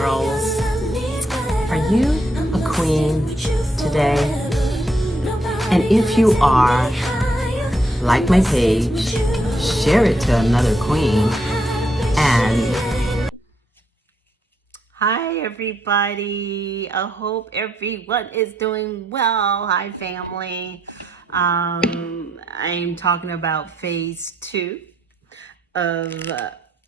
girls. Are you a queen today? And if you are, like my page, share it to another queen. And hi everybody. I hope everyone is doing well. Hi family. I'm talking about phase 2 of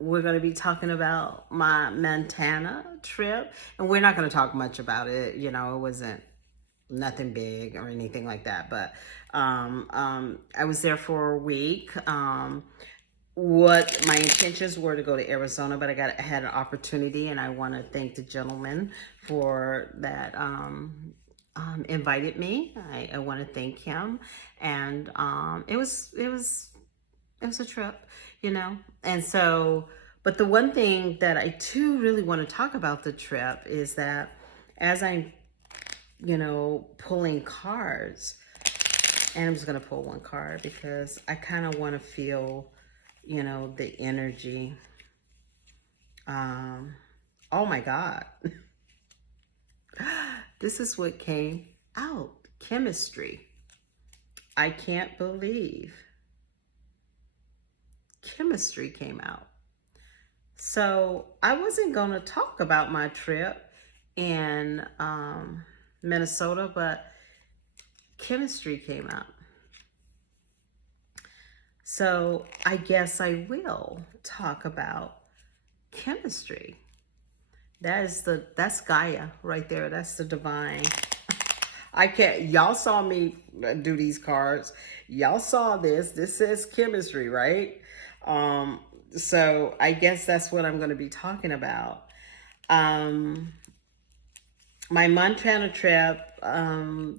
we're going to be talking about my Montana trip, and we're not going to talk much about it. You know, it wasn't nothing big or anything like that, but I was there for a week. What my intentions were to go to Arizona, but I had an opportunity, and I want to thank the gentleman for that invited me. I want to thank him, and it was a trip, you know. And so, but the one thing that I too really want to talk about the trip is that as I'm, you know, pulling cards, and I'm just going to pull one card because I kind of want to feel, you know, the energy. Oh my God. This is what came out. Chemistry. I can't believe chemistry came out. So I wasn't going to talk about my trip in Minnesota, but chemistry came out. So I guess I will talk about chemistry. That's Gaia right there. That's the divine. Y'all saw me do these cards. Y'all saw this. This says chemistry, right? So I guess that's what I'm going to be talking about. My Montana trip, I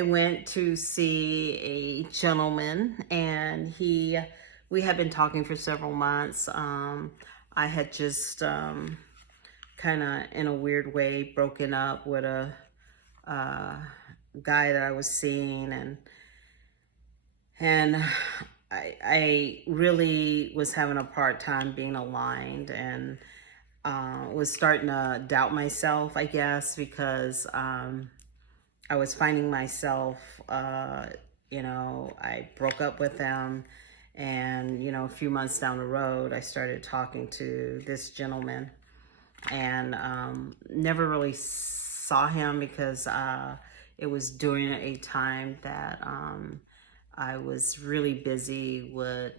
went to see a gentleman, and we had been talking for several months. I had just kind of in a weird way broken up with a guy that I was seeing, and I really was having a hard time being aligned, and was starting to doubt myself, I guess, because I was finding myself, you know, I broke up with them, and, you know, a few months down the road, I started talking to this gentleman, and never really saw him because it was during a time that I was really busy with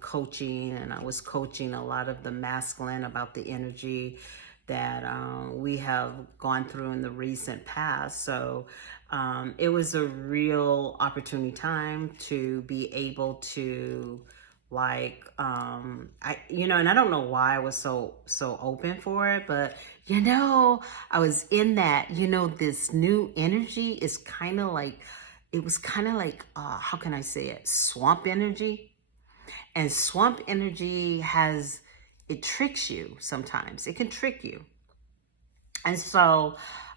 coaching, and I was coaching a lot of the masculine about the energy that we have gone through in the recent past. So it was a real opportunity time to be able to, like, you know, and I don't know why I was so open for it, but, you know, I was in that, you know, this new energy is kind of like, it was kind of like, how can I say it? Swamp energy. And swamp energy it tricks you sometimes. It can trick you. And so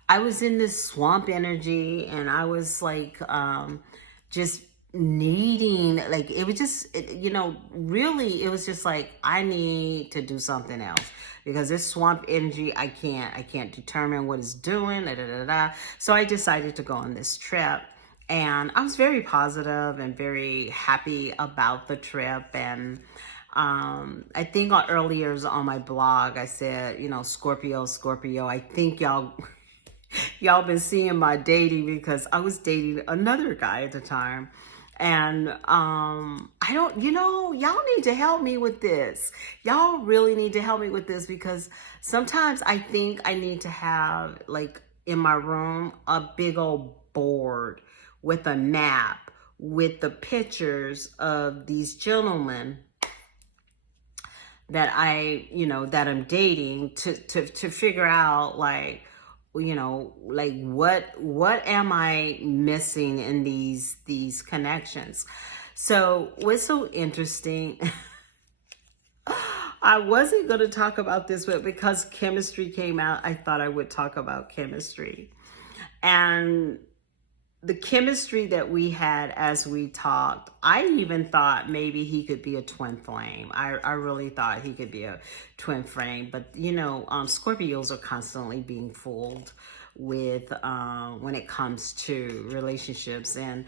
I was in this swamp energy, and I was like, just needing, like, it was just, you know, really, it was just like, I need to do something else because this swamp energy, I can't determine what it's doing. Da, da, da, da. So I decided to go on this trip. And I was very positive and very happy about the trip. And I think earlier on my blog, I said, you know, Scorpio. I think y'all been seeing my dating because I was dating another guy at the time. And I don't, you know, y'all need to help me with this. Y'all really need to help me with this because sometimes I think I need to have, like, in my room, a big old board with a map with the pictures of these gentlemen that that I'm dating to figure out, like, you know, like what am I missing in these connections. So what's so interesting, I wasn't going to talk about this, but because chemistry came out, I thought I would talk about chemistry. And the chemistry that we had as we talked, I even thought maybe he could be a twin flame. I really thought he could be a twin flame. But, Scorpios are constantly being fooled with when it comes to relationships. And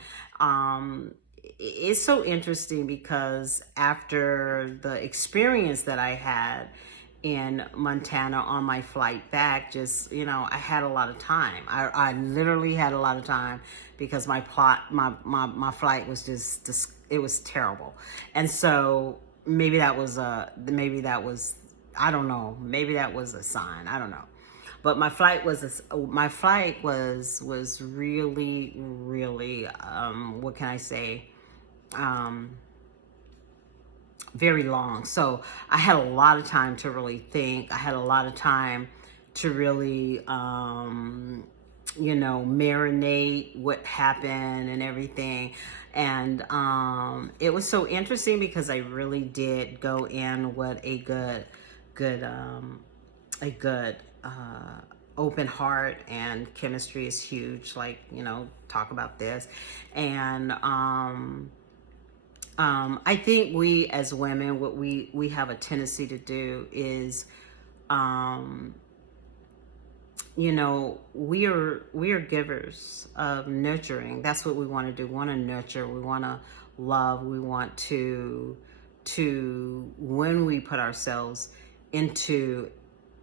it's so interesting because after the experience that I had in Montana on my flight back, just, I had a lot of time. I literally had a lot of time because my flight was just it was terrible. And so maybe that was I don't know, maybe that was a sign. I don't know. But my flight was really, really, what can I say? Very long. So I had a lot of time to really think. I had a lot of time to really, marinate what happened and everything. And it was so interesting because I really did go in with a good, open heart, and chemistry is huge. Like, talk about this. And, I think we as women, what we have a tendency to do is, we are givers of nurturing. That's what we want to do. We want to nurture. We want to love. We want to when we put ourselves into,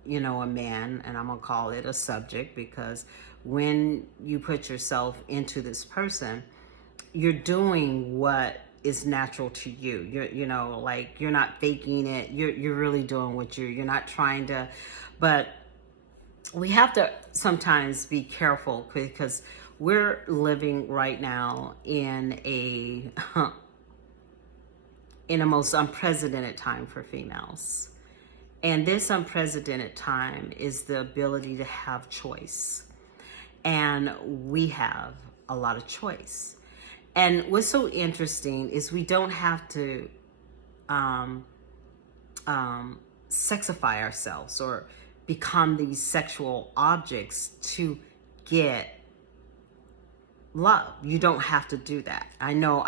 a man, and I'm gonna call it a subject, because when you put yourself into this person, you're doing what is natural to you. You're not faking it. You're really doing what you're not trying to. But we have to sometimes be careful, because we're living right now in a most unprecedented time for females. And this unprecedented time is the ability to have choice. And we have a lot of choice. And what's so interesting is we don't have to sexify ourselves or become these sexual objects to get love. You don't have to do that. I know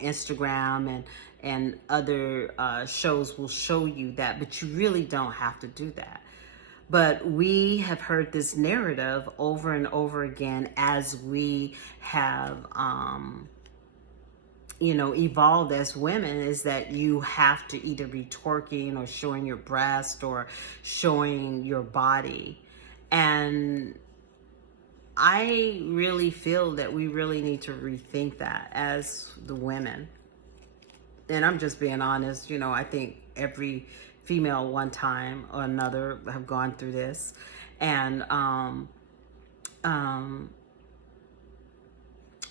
Instagram and other shows will show you that, but you really don't have to do that. But we have heard this narrative over and over again as we have evolved as women, is that you have to either be twerking or showing your breast or showing your body. And I really feel that we really need to rethink that as the women. And I'm just being honest, I think every female one time or another have gone through this. And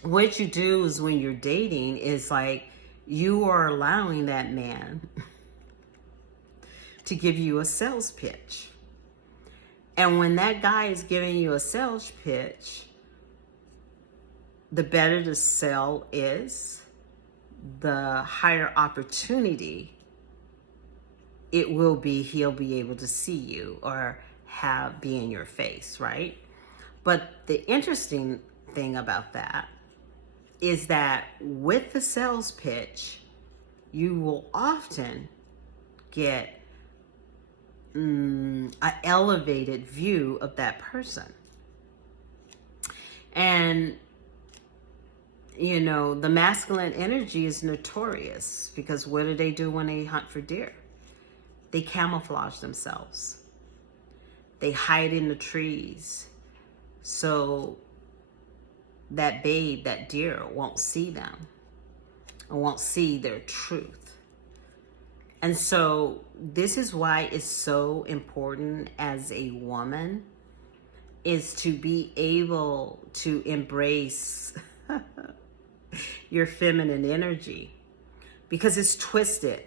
what you do is, when you're dating, is like you are allowing that man to give you a sales pitch. And when that guy is giving you a sales pitch, the better the sell is, the higher opportunity it will be he'll be able to see you or be in your face, right? But the interesting thing about that is that with the sales pitch, you will often get an elevated view of that person. And the masculine energy is notorious, because what do they do when they hunt for deer? They camouflage themselves. They hide in the trees so that babe, that deer, won't see them and won't see their truth. And so this is why it's so important as a woman, is to be able to embrace your feminine energy, because it's twisted.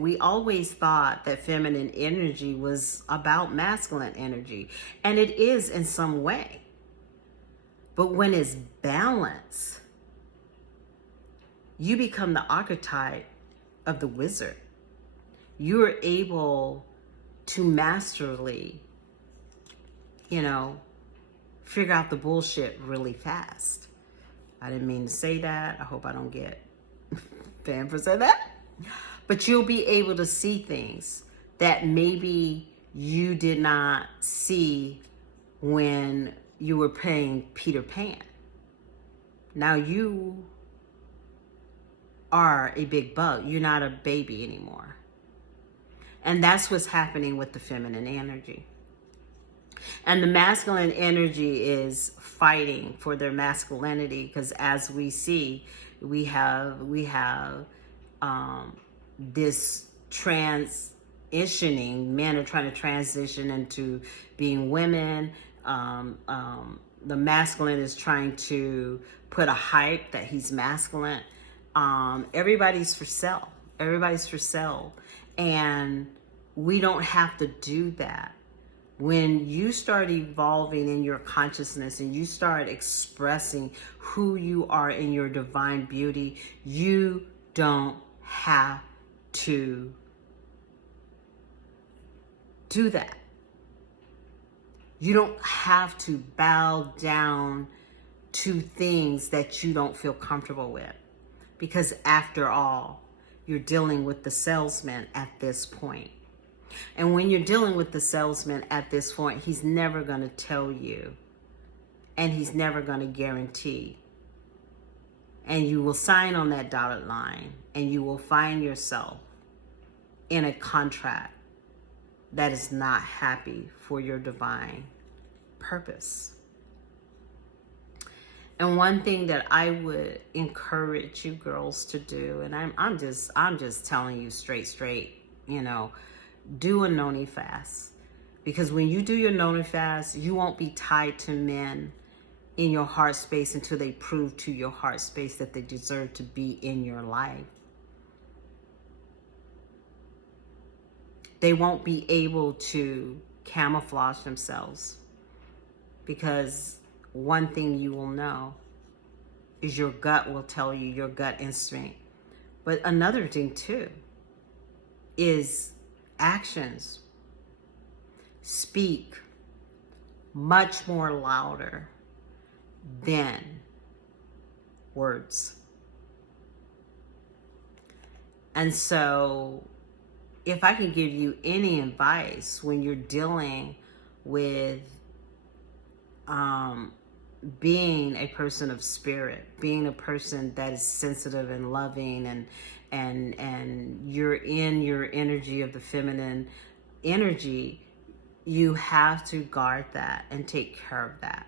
We always thought that feminine energy was about masculine energy, and it is in some way. But when it's balanced, you become the archetype of the wizard. You are able to masterly, figure out the bullshit really fast. I didn't mean to say that. I hope I don't get banned for saying that. But you'll be able to see things that maybe you did not see when you were playing Peter Pan. Now you are a big bug. You're not a baby anymore. And that's what's happening with the feminine energy. And the masculine energy is fighting for their masculinity, because as we see, we have this transitioning. Men are trying to transition into being women. The masculine is trying to put a hype that he's masculine. Everybody's for sale. Everybody's for sale. And we don't have to do that. When you start evolving in your consciousness and you start expressing who you are in your divine beauty, you don't have to do that. You don't have to bow down to things that you don't feel comfortable with. Because after all, you're dealing with the salesman at this point. And when you're dealing with the salesman at this point, he's never going to tell you, and he's never going to guarantee. And you will sign on that dotted line, and you will find yourself in a contract that is not happy for your divine purpose. And one thing that I would encourage you girls to do, and I'm just telling you straight, you know, do a noni fast. Because when you do your noni fast, you won't be tied to men in your heart space until they prove to your heart space that they deserve to be in your life. They won't be able to camouflage themselves, because one thing you will know is your gut will tell you, your gut instinct. But another thing too is actions speak much more louder than words. And so if I can give you any advice when you're dealing with being a person of spirit, being a person that is sensitive and loving, and you're in your energy of the feminine energy, you have to guard that and take care of that,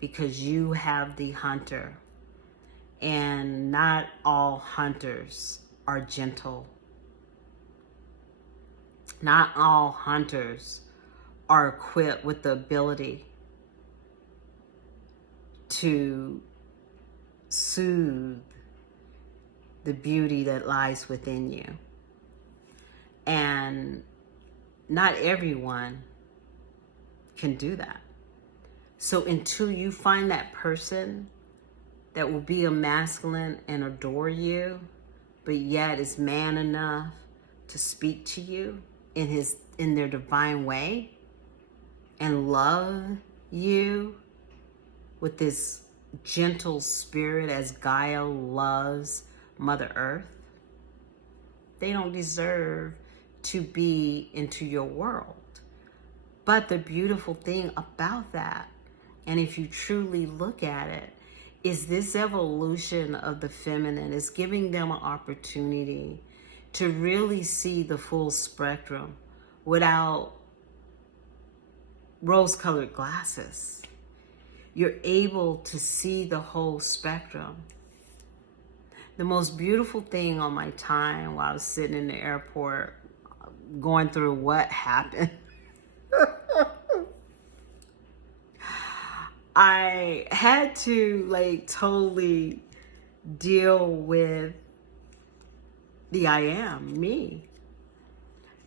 because you have the hunter, and not all hunters are gentle. Not all hunters are equipped with the ability to soothe the beauty that lies within you. And not everyone can do that. So until you find that person that will be a masculine and adore you, but yet is man enough to speak to you in their divine way and love you with this gentle spirit as Gaia loves Mother Earth, they don't deserve to be into your world. But the beautiful thing about that, and if you truly look at it, is this evolution of the feminine is giving them an opportunity to really see the full spectrum without rose-colored glasses. You're able to see the whole spectrum. The most beautiful thing on my time while I was sitting in the airport going through what happened, I had to totally deal with the I am, me.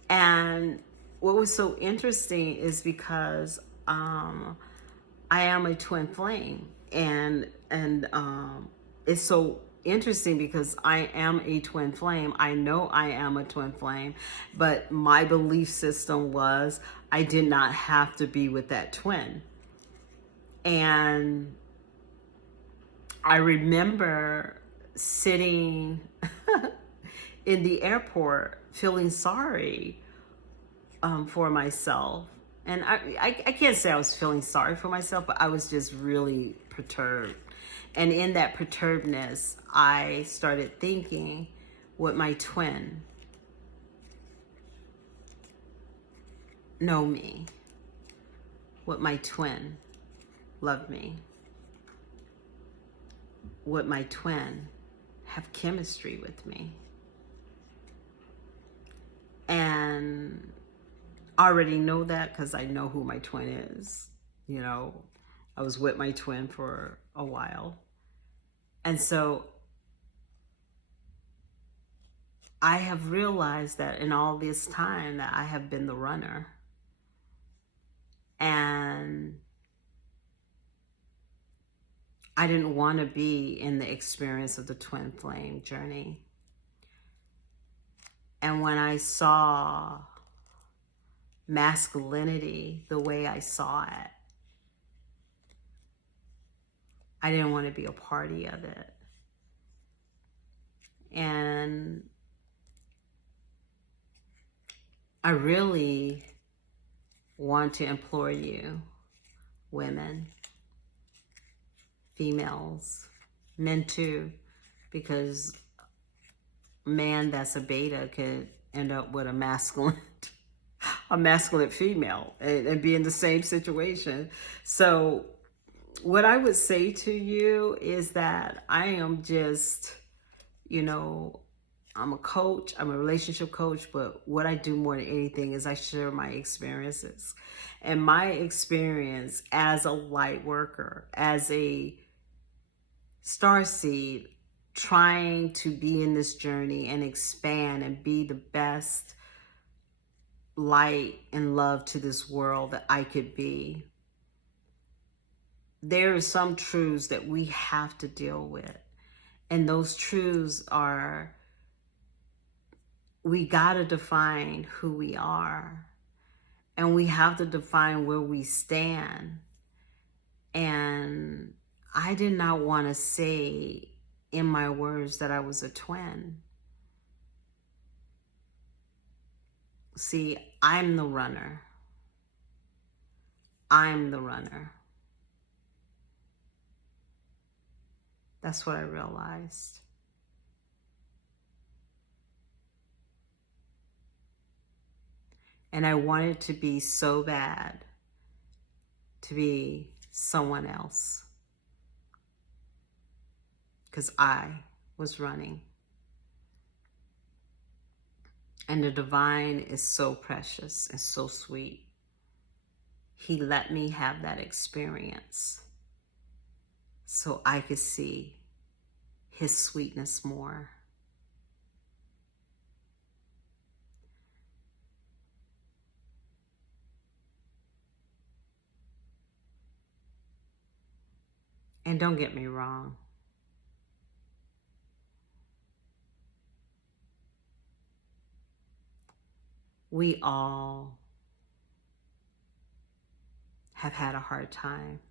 And what was so interesting is because I am a twin flame, and it's so interesting because I am a twin flame. I know I am a twin flame, but my belief system was I did not have to be with that twin. And I remember sitting in the airport feeling sorry for myself. And I can't say I was feeling sorry for myself, but I was just really perturbed. And in that perturbedness, I started thinking, would my twin know me? Would my twin love me? Would my twin have chemistry with me? And I already know that because I know who my twin is. You know, I was with my twin for a while. And so I have realized that in all this time that I have been the runner. And I didn't want to be in the experience of the twin flame journey. And when I saw masculinity the way I saw it, I didn't want to be a party of it. And I really want to implore you, women, females, men too, because a man that's a beta could end up with a masculine female and be in the same situation. So what I would say to you is that I am just, I'm a coach, I'm a relationship coach, but what I do more than anything is I share my experiences. And my experience as a light worker, as a starseed, trying to be in this journey and expand and be the best light and love to this world that I could be. There are some truths that we have to deal with. And those truths are, we got to define who we are. And we have to define where we stand. And I did not want to say in my words that I was a twin. See, I'm the runner. I'm the runner. That's what I realized. And I wanted to be so bad to be someone else, because I was running. And the divine is so precious and so sweet. He let me have that experience so I could see his sweetness more. And don't get me wrong, we all have had a hard time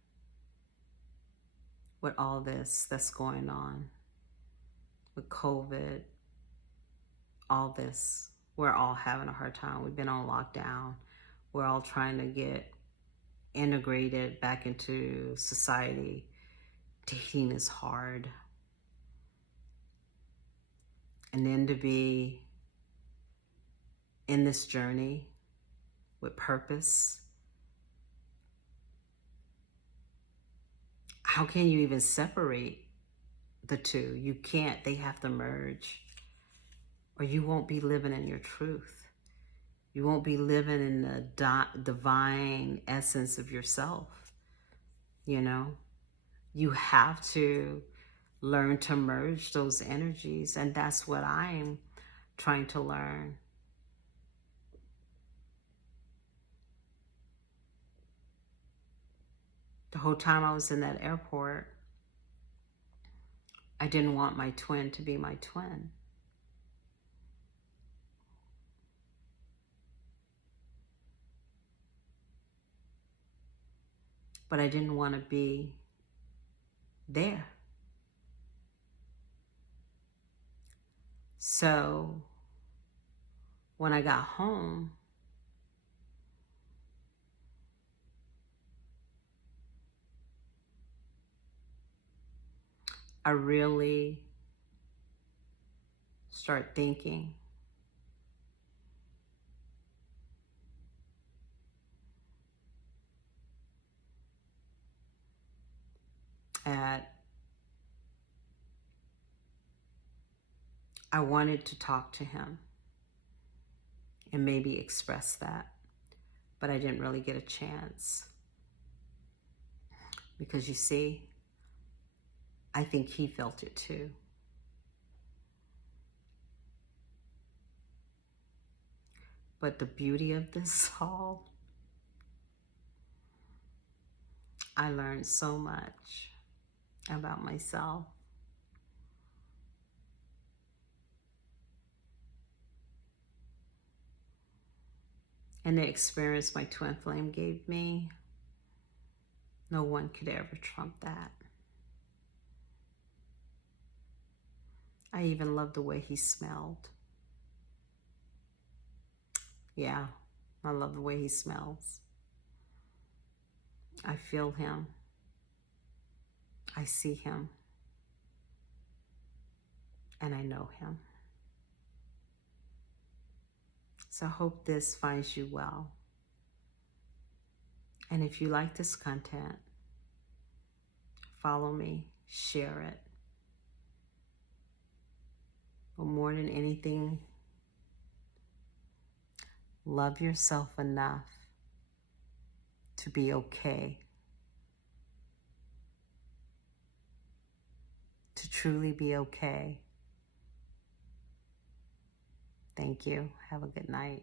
with all this that's going on, with COVID, all this. We're all having a hard time. We've been on lockdown. We're all trying to get integrated back into society. Dating is hard. And then to be in this journey with purpose, how can you even separate the two? You can't. They have to merge, or you won't be living in your truth. You won't be living in the divine essence of yourself. You have to learn to merge those energies, and that's what I'm trying to learn. The whole time I was in that airport, I didn't want my twin to be my twin. But I didn't want to be there. So when I got home, I really start thinking at I wanted to talk to him and maybe express that, but I didn't really get a chance because you see, I think he felt it too. But the beauty of this all, I learned so much about myself. And the experience my twin flame gave me, no one could ever trump that. I even loved the way he smelled. Yeah, I love the way he smells. I feel him. I see him. And I know him. So I hope this finds you well. And if you like this content, follow me, share it. But more than anything, love yourself enough to be okay. To truly be okay. Thank you. Have a good night.